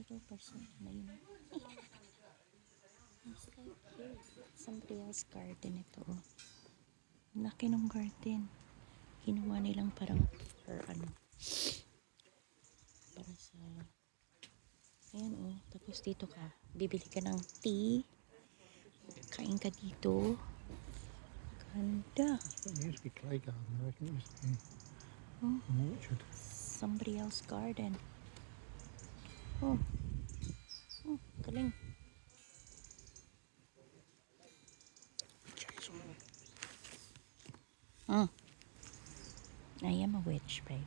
little person na yun. It's so cute. Somebody else's garden ito. Oh. Laki ng garden. Ginawa nilang parang for ano. Para sa... Ayan oh. Tapos dito ka. Bibili ka ng tea. Kain ka dito. Ganda. It used to be clay garden. I reckon it used to be Oh. an orchard. Somebody else's garden. Oh. Oh, galing. Mm. I am a witch, babe.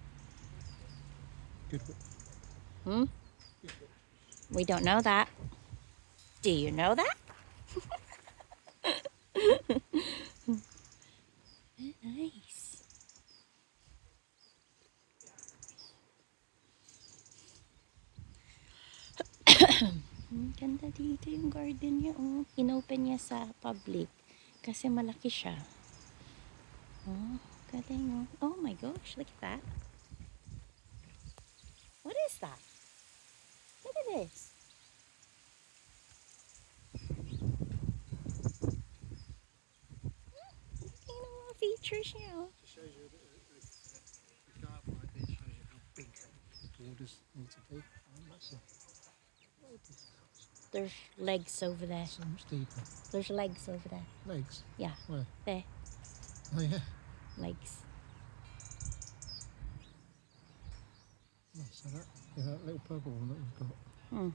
Good book. Hmm? We don't know that. Do you know that? Nice. Ganda dito yung garden niya. Oh. Inopen niya sa public kasi malaki siya. Oh, galing oh. Oh my gosh, look at that. What is that? Look at this. Look at mga features niya oh. It shows you a garden like this shows you how big the borders need to be. That's a very big house. There's legs over there. So much deeper. There's legs over there. Legs? Yeah. Where? There. Oh yeah. Legs. Oh, so that little purple one that we've got Mm.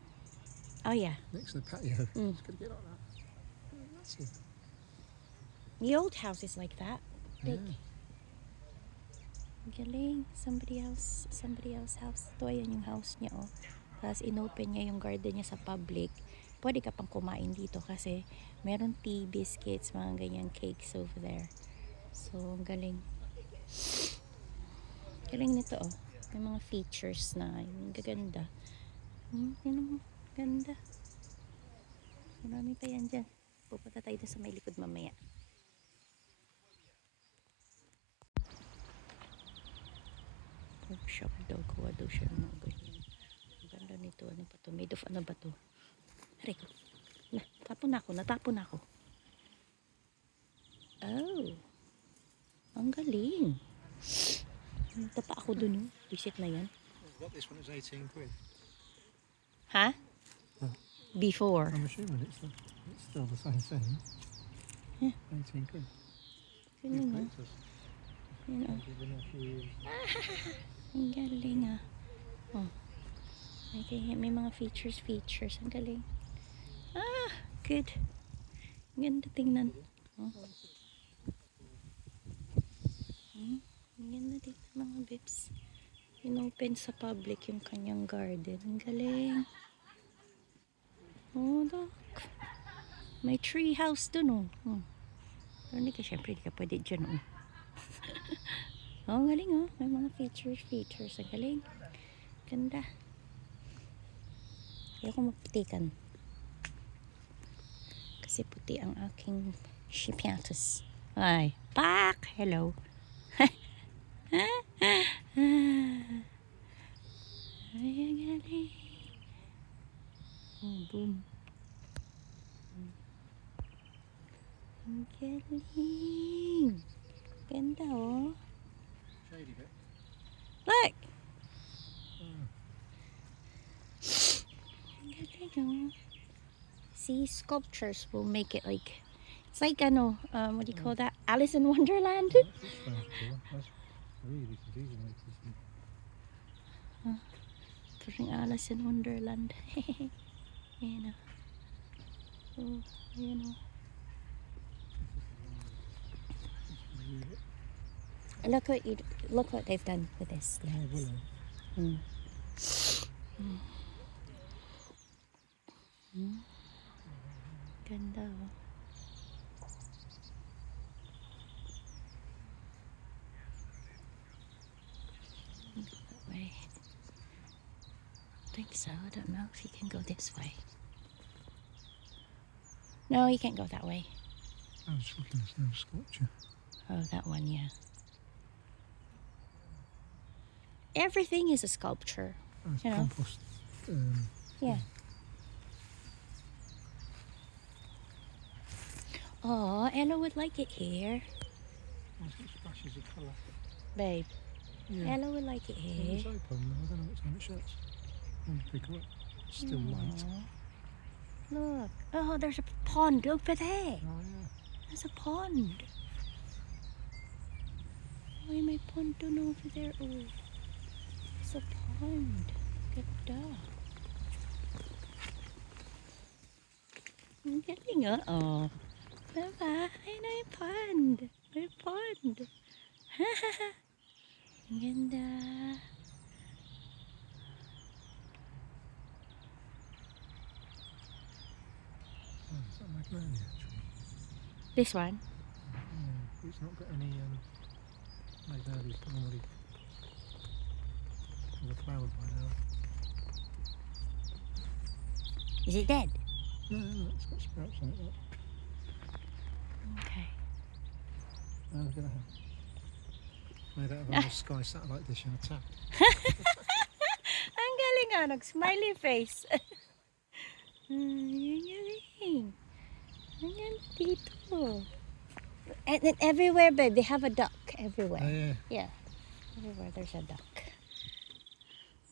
Oh yeah. next to the patio. Mm. It's gonna get like that. Oh, that's it. The old house is like that. Big. Yeah. Galing. Somebody else house. Ito ayan yung house niya oh. Tapos inopen niya yung garden niya sa public. Pwede ka pang kumain dito kasi meron tea, biscuits, mga ganyan cakes over there. So, galing. Galing nito oh. May mga features na yung gaganda. Yun ang ganda. Marami pa yan dyan. Pupunta tayo sa may likod mamaya. Workshop daw. Kuha daw siya ng mga ganyan. Ang ganda nito. Ano ba to? Made of ano ba to? Aray ko. Natapon ako. Oh. Ang galing. Punta pa ako dun oh. Visit na yan. I've got this one, it's 18 quid. Ha? Oh. Before. I'm assuming it's still the same thing. Yeah. 18 quid. Galing ah. Eucalyptus. Yun oh. Maybe been a few years. Ang galing ah. Oh. Okay, may mga features. Ang galing. Ah, good. Ang ganda tingnan. Oh. Ang ganda tingnan mga bips. Inopen sa public yung kanyang garden. Ang galing. Oh, look. May tree house dun oh. Pero syempre hindi ka pwede dyan oh. Oh, ang galing oh. May mga features. Ang galing. Ganda. Ayoko magputikan. Kasi puti ang aking shipiatus. Ay, pak! Hello. Ay, ang galing. Oh, boom. Ang galing. Ganda oh. Shady bit. Look! Oh. Ang galing oh. See, sculptures will make it like, it's like ano, what do you call that? Alice in Wonderland? This sounds cool. That's really confusing. Parang Alice in Wonderland. Ayan oh. Oh, ayan oh. Look what they've done with this. Yeah, willow. Ganda oh. That way. I think so. I don't know if you can go this way. No, you can't go that way. I was looking at no sculpture. Oh, that one, yeah. Everything is a sculpture. Oh, it's You know. compost Yeah. Oh, Ella would like it here. It's got splashes of colour. Babe, Yeah. Ella would like it Well, here. it's open though. I don't know what time it shuts. I'm going to pick her up. It's still light. Aw. Look. Oh, there's a pond over there. Oh, yeah. There's a pond. Why am I pond doon over there? Oh, it's a pond. Ganda. Ang galing ah. Oh. Diba? Ayun na yung pond. May pond. Ang ganda. Oh, is that magnolia tree? This one? Yeah. It's not got any magnolias normally. With a flower by now. Is it dead? No, it's got sprouts on it. Look. Okay. Oh, look at that. Made out of a little sky satellite dish and a tap. Ang galing ah. Nag-smiley face. Ang galing. Ang galing dito. And everywhere, babe, they have a duck. Everywhere. Oh, yeah. Yeah. Everywhere there's a duck.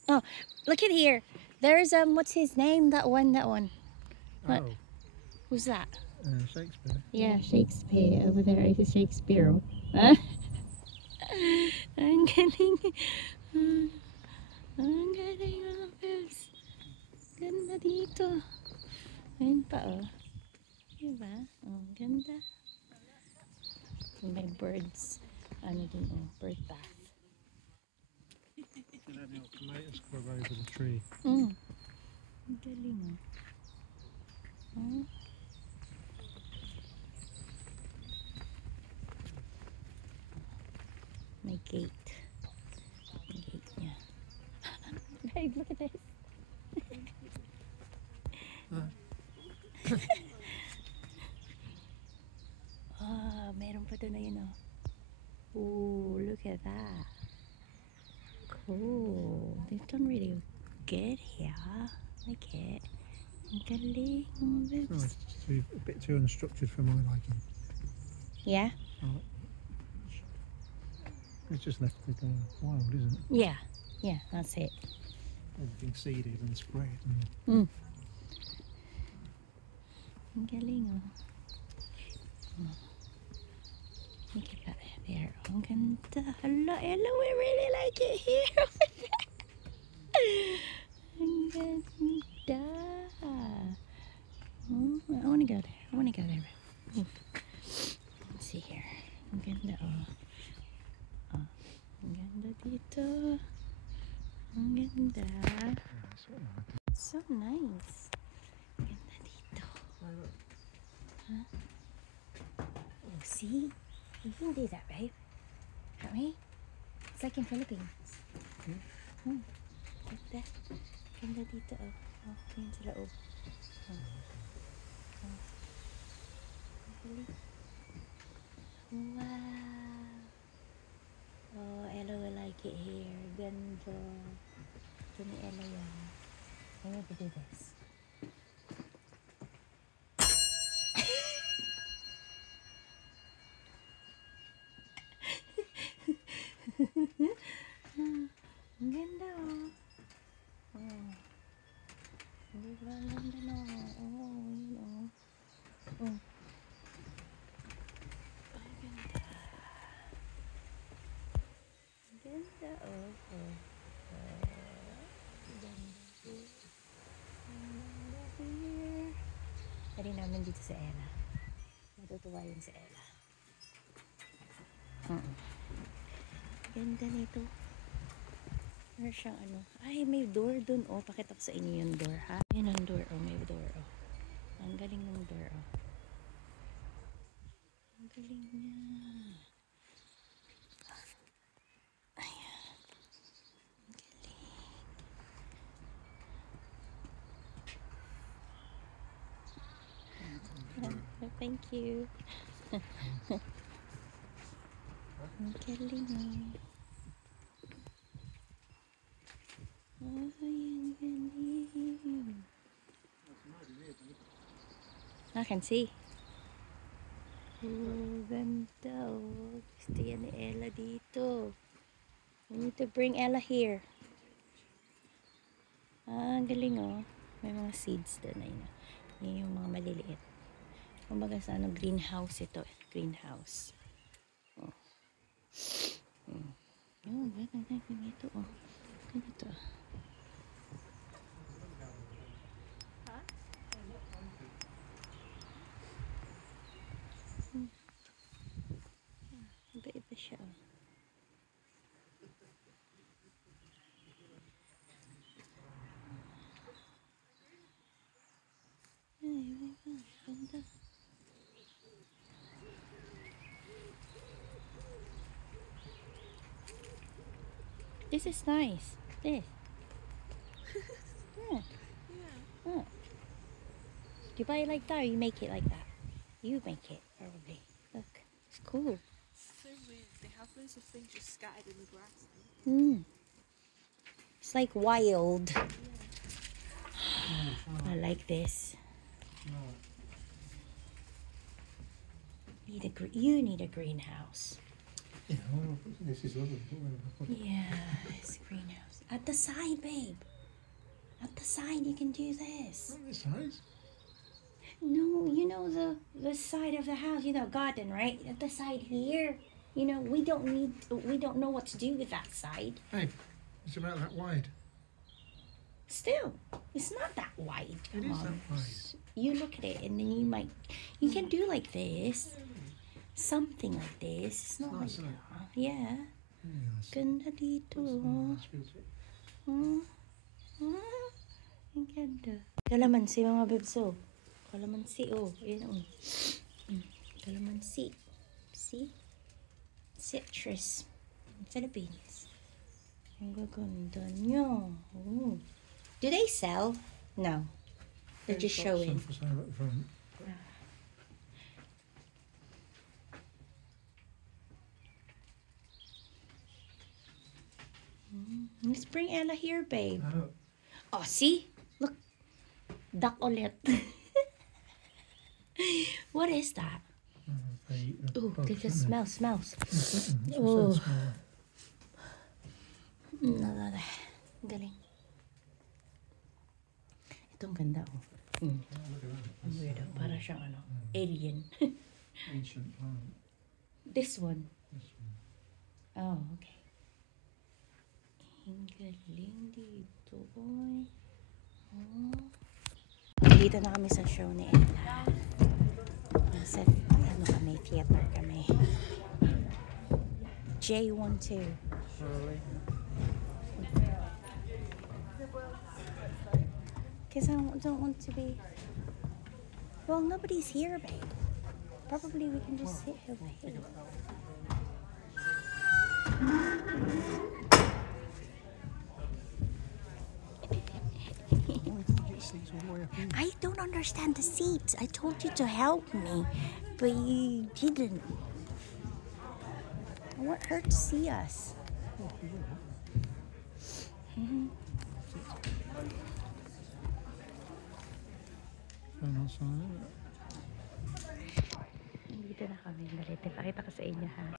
Oh, look at here. There's what's his name? That one. What? Oh, Who's that? Shakespeare. Yeah, Shakespeare. Over there is Shakespeare. Ang galing. Ang galing mga babes. Ganda dito. Ayun pa oh. Diba? Oh, ganda. May birds. Ano dun oh, bird bath. You can have your tomatoes grow over the tree. Ang galing oh. Oh. May gate. May gate niya. Babe, look at this. Ah, meron pa doon na yun oh. Ooh, look at that. Cool. They've done really good here. Like it. Ang galing. Oh, It's babes. nice. It's a bit too unstructured for my liking. Yeah? It's just left to go wild, isn't it? Yeah. Yeah, that's it. Everything seeded and spread. Ang galing oh. Look at that there. Ang ganda. Hala, Ella, we really like it here. Ang ganda. Oh, I want to go there. I want to go there. Let's see here. Ang ganda oh. Oh, ang ganda dito. Ang ganda. So nice. Ang ganda dito. Huh? Oh, see? You can do that, babe. Can't we? It's like in Philippines. Yeah. Ganda. Ganda dito, oh. Oh, yun sila, oh. Oh. Oh. Galing. Wow. Oh, Ella will like it here. Ganda. Ito ni Ella yan. I want to do this. Ang ganda oh. Oh. Hindi ba ang ganda no? Oh, yun oh. Oh. Ang ganda. Ang ganda oh. Oh. Ang ganda here. Ang ganda here. Pwede namin dito sa Ella. Matutuwa yun sa Ella. Ganda nito. Meron siyang ano. Ay, may door dun. Oh, pakita ko sa inyo yung door, ha? Yan ang door. Oh, may door. Oh. Ang galing ng door. Oh. Ang galing niya. Ayan. Ang galing. Thank you. Ang galing, oh. Ay, ang galing. can see. Oh, ganda oh. Gusto yan ni Ella dito. We need to bring Ella here. Ah, ang galing oh. May mga seeds doon na yun. Yan yung mga maliliit. Kumbaga sa ano, greenhouse ito. Greenhouse. Oh. Oh, ganito oh. Ganito. Iba-iba siya oh. Ay, iba-iba. Ganda. This is nice. This. Yeah. Yeah. Do you buy it like that or you make it like that? You make it, probably. Look, it's cool. So weird. They have loads of things just scattered in the grass. It's like wild. I like this. You need a greenhouse. Yeah, well, this is lovely. Yeah, it's a greenhouse. At the side, babe. At the side, you can do this. Not this size. No, you know the side of the house, you know, garden, right? At the side here, you know, we don't know what to do with that side. Hey, it's about that wide. Still, it's not that wide. It Come is that on. wide. You look at it and then you can do like this. Something like this. It's not like Nice, isn't it? that. Yeah. Yes. Ganda dito. Ang ganda. Kalamansi mga bebso. Kalamansi oh. Ayan oh. Kalamansi. See? Citrus. Philippines. Ang gaganda niya. Oh. Do they sell? No. They're just showing. Some for sale at the front. Let's bring Ella here, babe. No. Oh, see? Look. Duck ulit. What is that? Oh, bugs, it aren't they? smells. It's Oh. also small. Galing. Itong ganda, oh. Oh, look at that. Ang weirdo. Para siyang ano, alien. Ancient plant. This one. This one. Oh, okay. Ang galing dito, boy. Oh. Dito na kami sa show ni Ella. Nasa, ano kami, theater kami. J12. Surely. Because I don't want to be... Well, nobody's here, babe. Probably we can just sit over here. Seats all the way up here. I don't understand the seats. I told you to help me, but you didn't. I want her to see us. Phone outside, isn't it? Dito na kami. Dali, pakita ko sa inyo ha.